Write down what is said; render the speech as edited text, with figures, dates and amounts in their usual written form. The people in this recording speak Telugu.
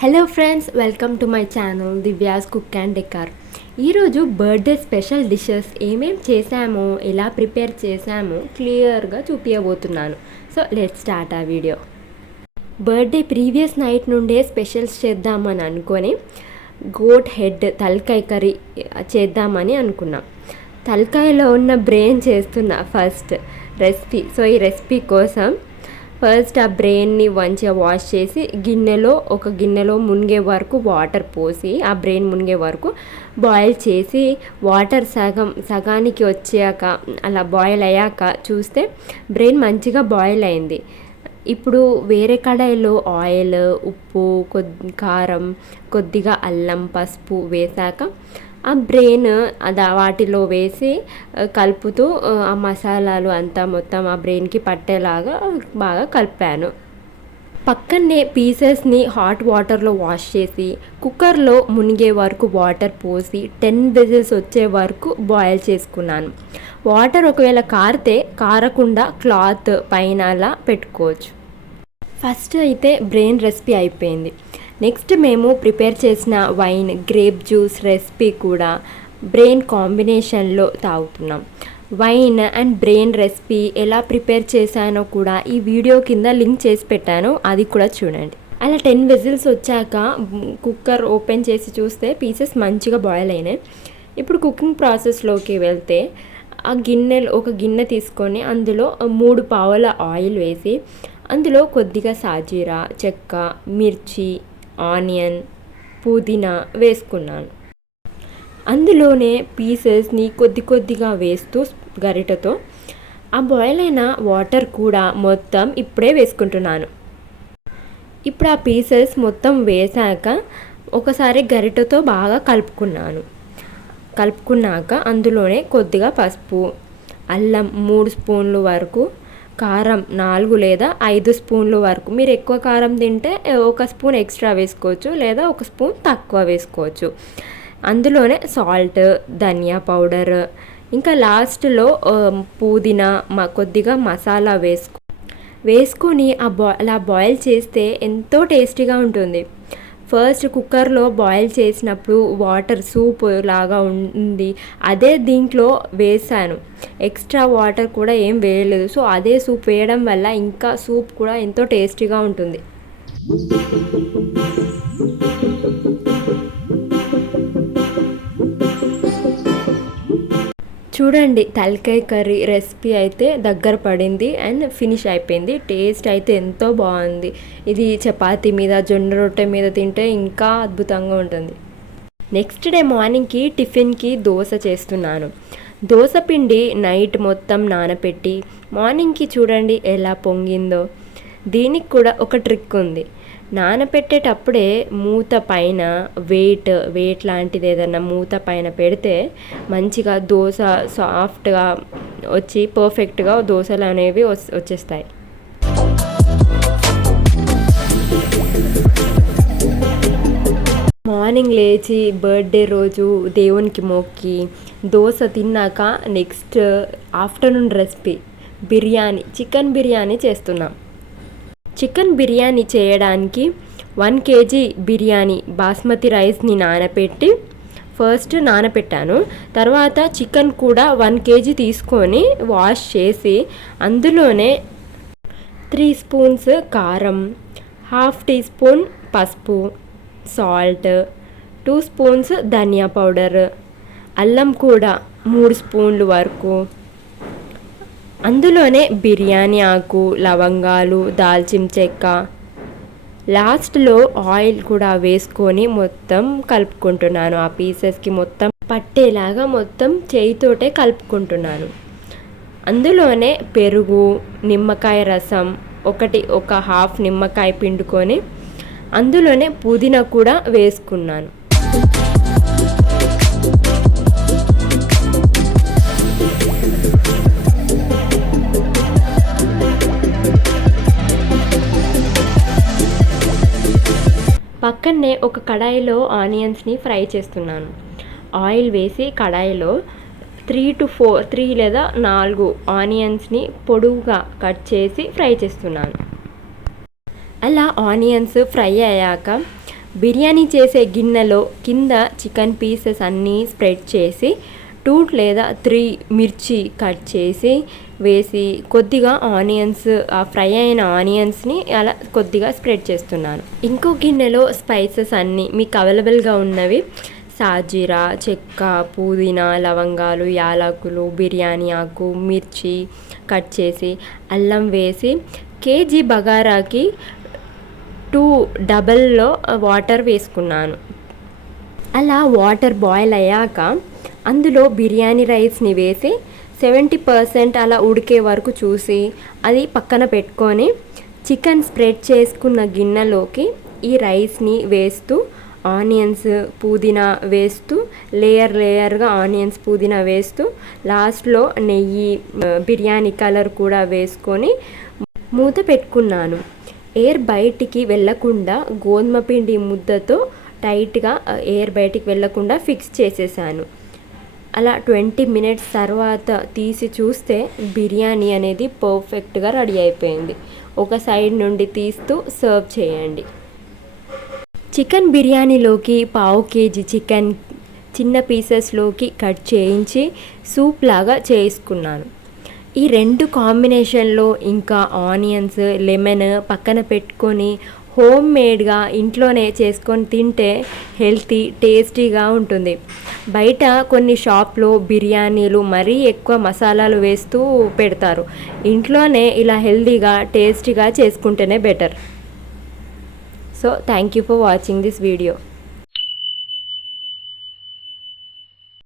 Hello friends, welcome to my channel Divya's cook and decor. ఈరోజు బర్త్డే స్పెషల్ డిషెస్ ఏమేమి చేశామో, ఎలా ప్రిపేర్ చేశామో క్లియర్గా చూపించబోతున్నాను. సో లెట్స్ స్టార్ట్ ఆ వీడియో. బర్త్డే ప్రీవియస్ నైట్ నుండే స్పెషల్స్ చేద్దామని అనుకొని గోట్ హెడ్ తలకాయ కర్రీ చేద్దామని అనుకున్నాం. తలకాయలో ఉన్న బ్రెయిన్ చేస్తున్న ఫస్ట్ రెసిపీ. సో ఈ రెసిపీ కోసం ఫస్ట్ ఆ బ్రెయిన్ని మంచిగా వాష్ చేసి గిన్నెలో మునిగే వరకు వాటర్ పోసి ఆ బ్రెయిన్ మునిగే వరకు బాయిల్ చేసి వాటర్ సగానికి వచ్చాక అలా బాయిల్ అయ్యాక చూస్తే బ్రెయిన్ మంచిగా బాయిల్ అయింది. ఇప్పుడు వేరే కడాయిలో ఆయిల్, ఉప్పు, కారం, కొద్దిగా అల్లం, పసుపు వేసాక ఆ బ్రెయిన్ వాటిలో వేసి కలుపుతూ ఆ మసాలాలు అంతా మొత్తం ఆ బ్రెయిన్కి పట్టేలాగా బాగా కలిపాను. పక్కనే పీసెస్ని హాట్ వాటర్లో వాష్ చేసి కుక్కర్లో మునిగే వరకు వాటర్ పోసి 10 విజిల్స్ వచ్చే వరకు బాయిల్ చేసుకున్నాను. వాటర్ ఒకవేళ కారకుండా క్లాత్ పైన అలా పెట్టుకోవచ్చు. ఫస్ట్ అయితే బ్రెయిన్ రెసిపీ అయిపోయింది. నెక్స్ట్ మేము ప్రిపేర్ చేసిన వైన్, గ్రేప్ జ్యూస్ రెసిపీ కూడా బ్రెయిన్ కాంబినేషన్లో తాగుతున్నాం. వైన్ అండ్ బ్రెయిన్ రెసిపీ ఎలా ప్రిపేర్ చేశానో కూడా ఈ వీడియో కింద లింక్ చేసి పెట్టాను, అది కూడా చూడండి. అలా 10 విజిల్స్ వచ్చాక కుక్కర్ ఓపెన్ చేసి చూస్తే పీసెస్ మంచిగా బాయిల్ అయినాయి. ఇప్పుడు కుకింగ్ ప్రాసెస్లోకి వెళ్తే ఒక గిన్నె తీసుకొని అందులో 3 పావుల ఆయిల్ వేసి అందులో కొద్దిగా సాజీరా, చెక్క, మిర్చి, ఆనియన్, పుదీనా వేసుకున్నాను. అందులోనే పీసెస్ని కొద్దిగా వేస్తూ గరిటెతో ఆ బాయిల్ అయిన వాటర్ కూడా మొత్తం ఇప్పుడే వేసుకుంటున్నాను. ఇప్పుడు ఆ పీసెస్ మొత్తం వేసాక ఒకసారి గరిటెతో బాగా కలుపుకున్నాక అందులోనే కొద్దిగా పసుపు, అల్లం 3 స్పూన్లు వరకు, కారం 4 లేదా 5 స్పూన్ల వరకు. మీరు ఎక్కువ కారం తింటే 1 స్పూన్ ఎక్స్ట్రా వేసుకోవచ్చు, లేదా 1 స్పూన్ తక్కువ వేసుకోవచ్చు. అందులోనే సాల్ట్, ధనియా పౌడర్, ఇంకా లాస్ట్లో పుదీనా, కొద్దిగా మసాలా వేసుకొని అలా బాయిల్ చేస్తే ఎంతో టేస్టీగా ఉంటుంది. ఫస్ట్ కుక్కర్లో బాయిల్ చేసినప్పుడు వాటర్ సూప్ లాగా ఉంది, అదే దీంట్లో వేసాను. ఎక్స్ట్రా వాటర్ కూడా ఏం వేయలేదు. సో అదే సూప్ వేయడం వల్ల ఇంకా సూప్ కూడా ఎంతో టేస్టీగా ఉంటుంది. చూడండి, తలకాయ కర్రీ రెసిపీ అయితే దగ్గర పడింది అండ్ ఫినిష్ అయిపోయింది. టేస్ట్ అయితే ఎంతో బాగుంది. ఇది చపాతీ మీద, జొన్న రొట్టె మీద తింటే ఇంకా అద్భుతంగా ఉంటుంది. నెక్స్ట్ డే మార్నింగ్కి టిఫిన్కి దోశ చేస్తున్నాను. దోశ పిండి నైట్ మొత్తం నానపెట్టి మార్నింగ్కి చూడండి ఎలా పొంగిందో. దీనికి కూడా ఒక ట్రిక్ ఉంది. నానపెట్టేటప్పుడే మూత పైన వెయిట్ లాంటిది ఏదన్నా మూత పైన పెడితే మంచిగా దోశ సాఫ్ట్గా వచ్చి పర్ఫెక్ట్గా దోశలు అనేవి వచ్చేస్తాయి. మార్నింగ్ లేచి బర్త్డే రోజు దేవునికి మొక్కి దోశ తిన్నాక next afternoon recipe chicken biryani చేస్తున్నాం. చికెన్ బిర్యానీ చేయడానికి 1 kg బిర్యానీ బాస్మతి రైస్ని ఫస్ట్ నానపెట్టాను. తర్వాత చికెన్ కూడా 1 kg తీసుకొని వాష్ చేసి అందులోనే 3 స్పూన్స్ కారం, 1/2 టీ స్పూన్ పసుపు, సాల్ట్, 2 స్పూన్స్ ధనియా పౌడర్, అల్లం కూడా 3 స్పూన్లు వరకు, అందులోనే బిర్యానీ ఆకు, లవంగాలు, దాల్చిన చెక్క, లాస్ట్లో ఆయిల్ కూడా వేసుకొని మొత్తం కలుపుకుంటున్నాను. ఆ పీసెస్కి మొత్తం పట్టేలాగా మొత్తం చేయితోటే కలుపుకుంటున్నాను. అందులోనే పెరుగు, నిమ్మకాయ రసం ఒక హాఫ్ నిమ్మకాయ పిండుకొని అందులోనే పుదీనా కూడా వేసుకున్నాను. పక్కనే ఒక కడాయిలో ఆనియన్స్ని ఫ్రై చేస్తున్నాను. ఆయిల్ వేసి కడాయిలో 3 లేదా 4 ఆనియన్స్ని పొడవుగా కట్ చేసి ఫ్రై చేస్తున్నాను. అలా ఆనియన్స్ ఫ్రై అయ్యాక బిర్యానీ చేసే గిన్నెలో కింద చికెన్ పీసెస్ అన్నీ స్ప్రెడ్ చేసి 2 లేదా 3 మిర్చి కట్ చేసి వేసి కొద్దిగా ఆనియన్స్, ఆ ఫ్రై అయిన ఆనియన్స్ని అలా కొద్దిగా స్ప్రెడ్ చేస్తున్నాను. ఇంకో గిన్నెలో స్పైసెస్ అన్నీ మీకు అవైలబుల్గా ఉన్నవి సాజీరా, చెక్క, పుదీనా, లవంగాలు, యాలకులు, బిర్యానీ ఆకు, మిర్చి కట్ చేసి అల్లం వేసి కేజీ బగారాకి 2 డబల్లో వాటర్ వేసుకున్నాను. అలా వాటర్ బాయిల్ అయ్యాక అందులో బిర్యానీ రైస్ని వేసి 70% అలా ఉడికే వరకు చూసి అది పక్కన పెట్టుకొని చికెన్ స్ప్రెడ్ చేసుకున్న గిన్నెలోకి ఈ రైస్ని వేస్తూ ఆనియన్స్, పుదీనా వేస్తూ లేయర్గా ఆనియన్స్, పుదీనా వేస్తూ లాస్ట్లో నెయ్యి, బిర్యానీ కలర్ కూడా వేసుకొని మూత పెట్టుకున్నాను. ఎయిర్ బయటికి వెళ్ళకుండా గోధుమ పిండి ముద్దతో టైట్గా ఎయిర్ బయటికి వెళ్ళకుండా ఫిక్స్ చేసేసాను. అలా 20 మినిట్స్ తర్వాత తీసి చూస్తే బిర్యానీ అనేది పర్ఫెక్ట్గా రెడీ అయిపోయింది. ఒక సైడ్ నుండి తీస్తూ సర్వ్ చేయండి. చికెన్ బిర్యానీలోకి 1/2 కేజీ చికెన్ చిన్న పీసెస్లోకి కట్ చేయించి సూప్ లాగా చేసుకున్నాను. ఈ 2 కాంబినేషన్లో ఇంకా ఆనియన్స్, లెమన్ పక్కన పెట్టుకొని హోమ్ మేడ్గా ఇంట్లోనే చేసుకొని తింటే హెల్తీ, టేస్టీగా ఉంటుంది. బయట కొన్ని షాప్లో బిర్యానీలు మరీ ఎక్కువ మసాలాలు వేస్తూ పెడతారు. ఇంట్లోనే ఇలా హెల్తీగా, టేస్టీగా చేసుకుంటేనే better. So thank you for watching this video.